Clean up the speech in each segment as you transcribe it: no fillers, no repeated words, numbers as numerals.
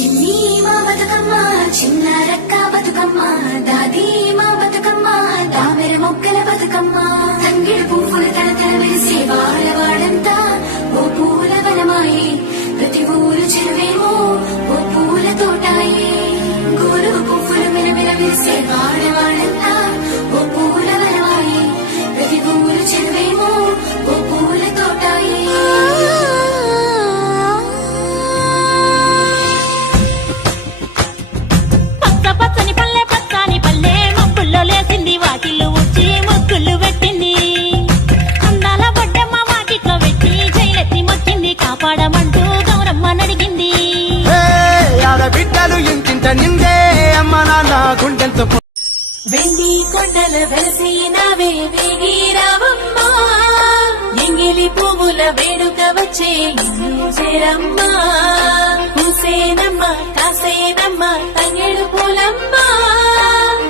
చిన్ని మా బతుకమ్మ చిన్నారక్క బతుకమ్మ దాది మా బతుకమ్మ దామెర మొక్కల బతుకమ్మ తంగిడు పువ్వులు తలతల వేసే వాడవాడంతా ఓ పూల వనమాయే ప్రతి ఊరు చెరువేమో ఓ పూల తోటాయే గోరు పువ్వులు మెరమెర వేసే వాడవాడంతా ఓ పూల వనమాయే ప్రతి ఊరు చెరువేమో ఓ పూల తోటాయే పచ్చని పల్లె పచ్చని పల్లె మబ్బుల్లో లేసింది వాకిళ్ళు వచ్చి ముగ్గులు పెట్టింది అందాల బొడ్డమ్మ వాకిట్లో పెట్టి జైలెత్తి మొక్కింది కాపాడమంటూ గౌరమ్మ నడిగింది ఆడబిడ్డలు ఇంటింట నిందే అమ్మ నాన్న గుండెంతో వెండి కొండల వెలసినవే వేగి రావమ్మ ఎంగిలి పువ్వుల వేడుక వచ్చే ఇల్లు చేరమ్మ పూసేనమ్మ కాసేనమ్మ తంగెడు పూలమ్మ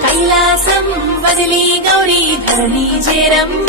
కైలాసం వదిలి గౌరీ ధరణి చేరమ్మ